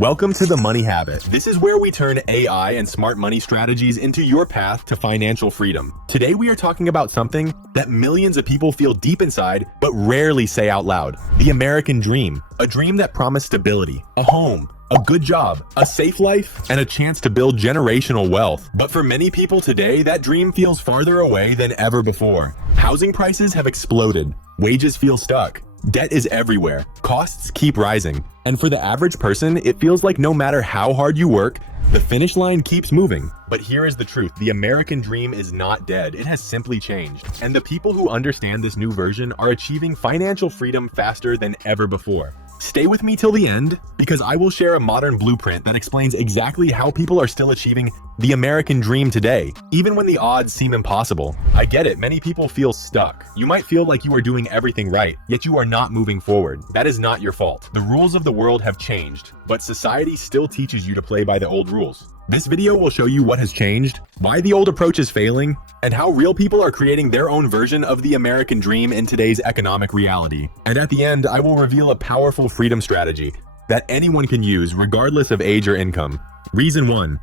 Welcome to the Money Habit. This is where we turn AI and smart money strategies into your path to financial freedom. Today we are talking about something that millions of people feel deep inside but rarely say out loud. The American dream. A dream that promised stability, a home, a good job, a safe life, and a chance to build generational wealth. But for many people today, that dream feels farther away than ever before. Housing prices have exploded. Wages feel stuck. Debt is everywhere. Costs keep rising. And for the average person, it feels like no matter how hard you work, the finish line keeps moving. But here is the truth. The American dream is not dead. It has simply changed. And the people who understand this new version are achieving financial freedom faster than ever before. Stay with me till the end, because I will share a modern blueprint that explains exactly how people are still achieving the American dream today, even when the odds seem impossible. I get it, many people feel stuck. You might feel like you are doing everything right, yet you are not moving forward. That is not your fault. The rules of the world have changed, but society still teaches you to play by the old rules. This video will show you what has changed, why the old approach is failing, and how real people are creating their own version of the American dream in today's economic reality. And at the end, I will reveal a powerful freedom strategy that anyone can use regardless of age or income. Reason 1.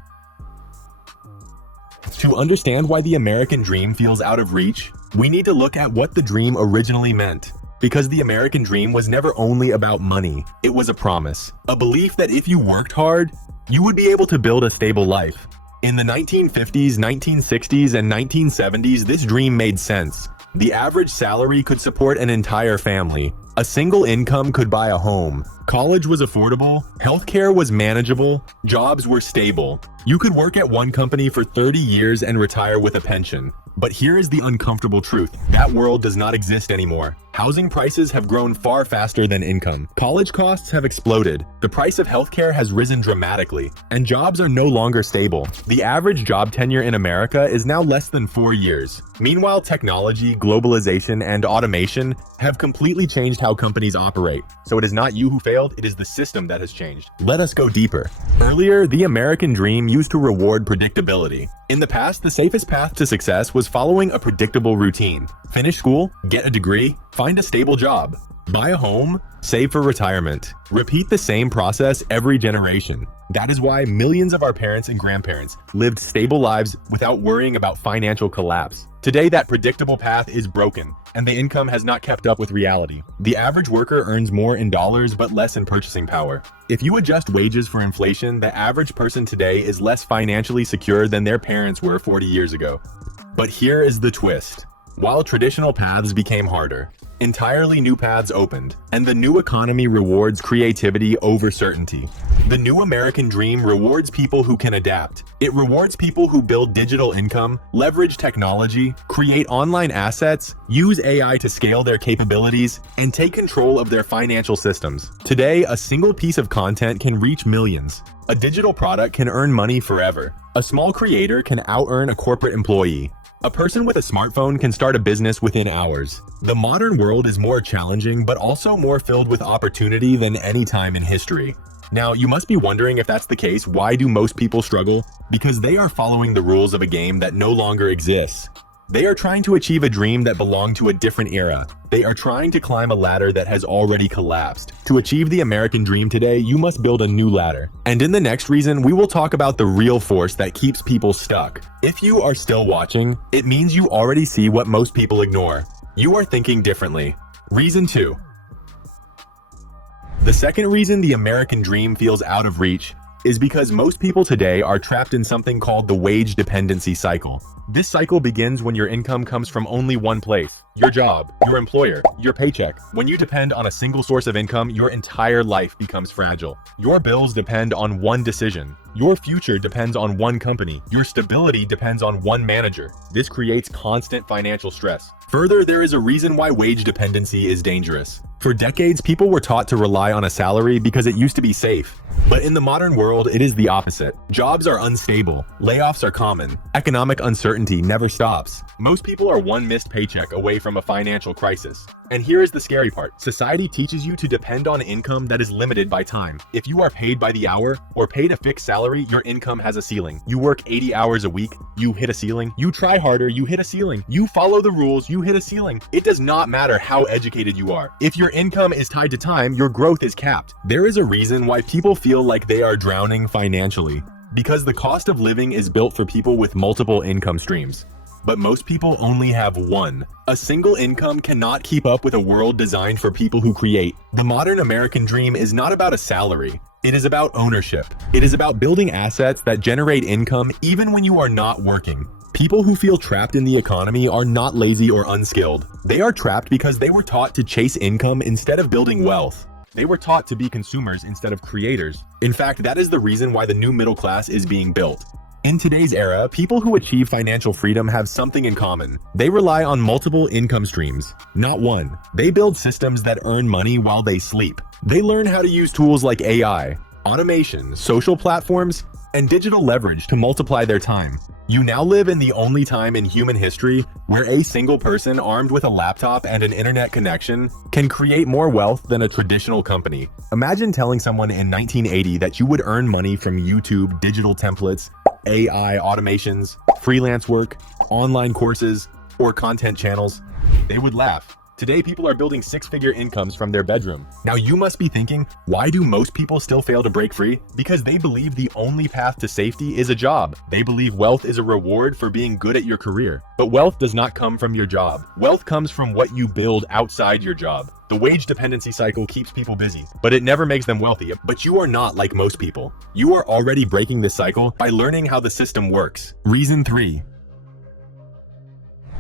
To understand why the American dream feels out of reach, we need to look at what the dream originally meant. Because the American dream was never only about money, it was a promise, a belief that if you worked hard, you would be able to build a stable life. In the 1950s, 1960s, and 1970s, this dream made sense. The average salary could support an entire family. A single income could buy a home. College was affordable. Healthcare was manageable. Jobs were stable. You could work at one company for 30 years and retire with a pension. But here is the uncomfortable truth. That world does not exist anymore. Housing prices have grown far faster than income. College costs have exploded. The price of healthcare has risen dramatically, and jobs are no longer stable. The average job tenure in America is now less than 4 years. Meanwhile, technology, globalization, and automation have completely changed how companies operate. So it is not you who failed, it is the system that has changed. Let us go deeper. Earlier, the American dream used to reward predictability. In the past, the safest path to success was following a predictable routine. Finish school, get a degree, find a stable job, buy a home, save for retirement. Repeat the same process every generation. That is why millions of our parents and grandparents lived stable lives without worrying about financial collapse. Today, that predictable path is broken, and the income has not kept up with reality. The average worker earns more in dollars but less in purchasing power. If you adjust wages for inflation, the average person today is less financially secure than their parents were 40 years ago. But here is the twist. While traditional paths became harder, entirely new paths opened, and the new economy rewards creativity over certainty. The new American dream rewards people who can adapt. It rewards people who build digital income, leverage technology, create online assets, use AI to scale their capabilities, and take control of their financial systems. Today, a single piece of content can reach millions. A digital product can earn money forever. A small creator can out-earn a corporate employee. A person with a smartphone can start a business within hours. The modern world is more challenging, but also more filled with opportunity than any time in history. Now, you must be wondering if that's the case, why do most people struggle? Because they are following the rules of a game that no longer exists. They are trying to achieve a dream that belonged to a different era. They are trying to climb a ladder that has already collapsed. To achieve the American dream today, you must build a new ladder. And in the next reason, we will talk about the real force that keeps people stuck. If you are still watching, it means you already see what most people ignore. You are thinking differently. Reason 2. The second reason the American dream feels out of reach is because most people today are trapped in something called the wage dependency cycle. This cycle begins when your income comes from only one place: your job, your employer, your paycheck. When you depend on a single source of income, your entire life becomes fragile. Your bills depend on one decision. Your future depends on one company. Your stability depends on one manager. This creates constant financial stress. Further, there is a reason why wage dependency is dangerous. For decades, people were taught to rely on a salary because it used to be safe. But in the modern world, it is the opposite. Jobs are unstable. Layoffs are common. Economic uncertainty never stops. Most people are one missed paycheck away from a financial crisis. And here is the scary part. Society teaches you to depend on income that is limited by time. If you are paid by the hour or paid a fixed salary salary, your income has a ceiling. You work 80 hours a week, you hit a ceiling. You try harder, you hit a ceiling. You follow the rules, you hit a ceiling. It does not matter how educated you are. If your income is tied to time, your growth is capped. There is a reason why people feel like they are drowning financially. Because the cost of living is built for people with multiple income streams. But most people only have one. A single income cannot keep up with a world designed for people who create. The modern American dream is not about a salary. It is about ownership. It is about building assets that generate income even when you are not working. People who feel trapped in the economy are not lazy or unskilled. They are trapped because they were taught to chase income instead of building wealth. They were taught to be consumers instead of creators. In fact, that is the reason why the new middle class is being built. In today's era, people who achieve financial freedom have something in common. They rely on multiple income streams, not one. They build systems that earn money while they sleep. They learn how to use tools like AI, automation, social platforms, and digital leverage to multiply their time. You now live in the only time in human history where a single person armed with a laptop and an internet connection can create more wealth than a traditional company. Imagine telling someone in 1980 that you would earn money from YouTube, digital templates, AI automations, freelance work, online courses, or content channels. They would laugh. Today, people are building six-figure incomes from their bedroom. Now you must be thinking, why do most people still fail to break free? Because they believe the only path to safety is a job. They believe wealth is a reward for being good at your career. But wealth does not come from your job. Wealth comes from what you build outside your job. The wage dependency cycle keeps people busy, but it never makes them wealthy. But you are not like most people. You are already breaking this cycle by learning how the system works. Reason 3.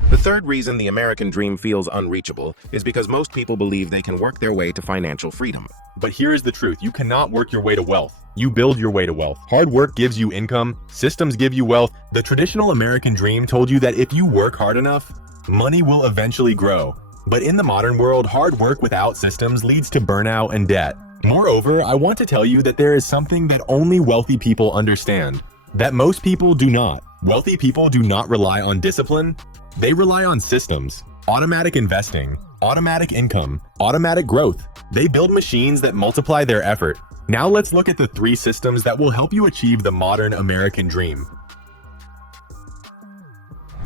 The third reason the American dream feels unreachable is because most people believe they can work their way to financial freedom. But here is the truth. You cannot work your way to wealth. You build your way to wealth. Hard work gives you income. Systems give you wealth. The traditional American dream told you that if you work hard enough, money will eventually grow. But in the modern world, hard work without systems leads to burnout and debt. Moreover, I want to tell you that there is something that only wealthy people understand, that most people do not. Wealthy people do not rely on discipline. They rely on systems, automatic investing, automatic income, automatic growth. They build machines that multiply their effort. Now let's look at the 3 systems that will help you achieve the modern American dream.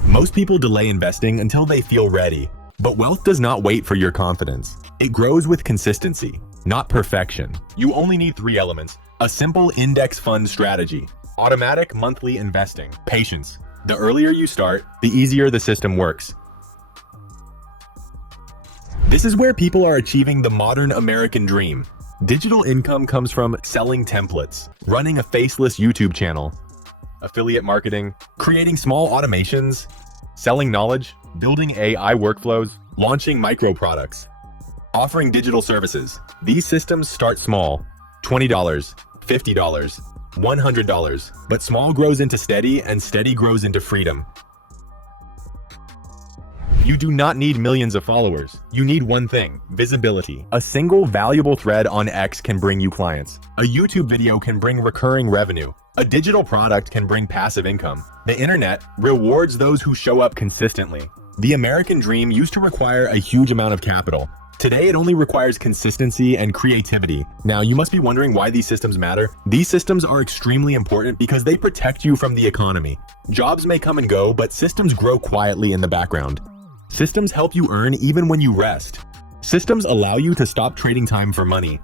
Most people delay investing until they feel ready, but wealth does not wait for your confidence. It grows with consistency, not perfection. You only need 3 elements: a simple index fund strategy, automatic monthly investing, patience. The earlier you start, the easier the system works. This is where people are achieving the modern American dream. Digital income comes from selling templates, running a faceless YouTube channel, affiliate marketing, creating small automations, selling knowledge, building AI workflows, launching micro products, offering digital services. These systems start small, $20, $50, $100, but small grows into steady and steady grows into freedom. You do not need millions of followers. You need one thing: visibility. A single valuable thread on X can bring you clients. A YouTube video can bring recurring revenue. A digital product can bring passive income. The internet rewards those who show up consistently. The American dream used to require a huge amount of capital. Today, it only requires consistency and creativity. Now, you must be wondering why these systems matter. These systems are extremely important because they protect you from the economy. Jobs may come and go, but systems grow quietly in the background. Systems help you earn even when you rest. Systems allow you to stop trading time for money.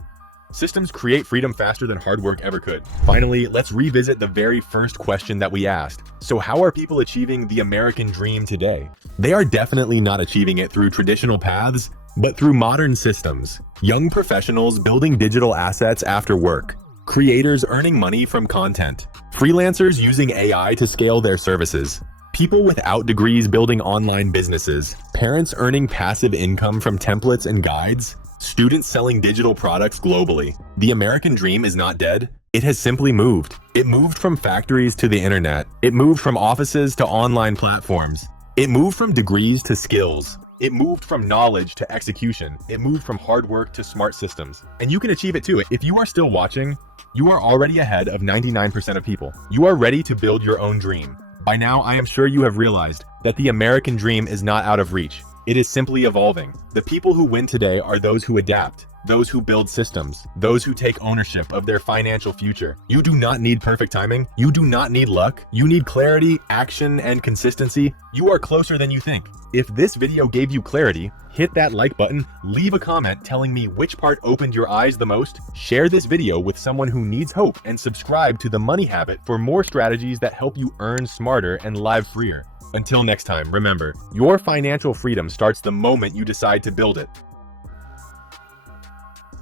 Systems create freedom faster than hard work ever could. Finally, let's revisit the very first question that we asked. So how are people achieving the American dream today? They are definitely not achieving it through traditional paths, but through modern systems. Young professionals building digital assets after work. Creators earning money from content. Freelancers using AI to scale their services. People without degrees building online businesses. Parents earning passive income from templates and guides. Students selling digital products globally. The American dream is not dead. It has simply moved. It moved from factories to the internet. It moved from offices to online platforms. It moved from degrees to skills. It moved from knowledge to execution. It moved from hard work to smart systems. And you can achieve it too. If you are still watching, you are already ahead of 99% of people. You are ready to build your own dream. By now, I am sure you have realized that the American dream is not out of reach. It is simply evolving. The people who win today are those who adapt. those who build systems, those who take ownership of their financial future. You do not need perfect timing. You do not need luck. You need clarity, action, and consistency. You are closer than you think. If this video gave you clarity, hit that like button, leave a comment telling me which part opened your eyes the most, share this video with someone who needs hope, and subscribe to The Money Habit for more strategies that help you earn smarter and live freer. Until next time, remember, your financial freedom starts the moment you decide to build it.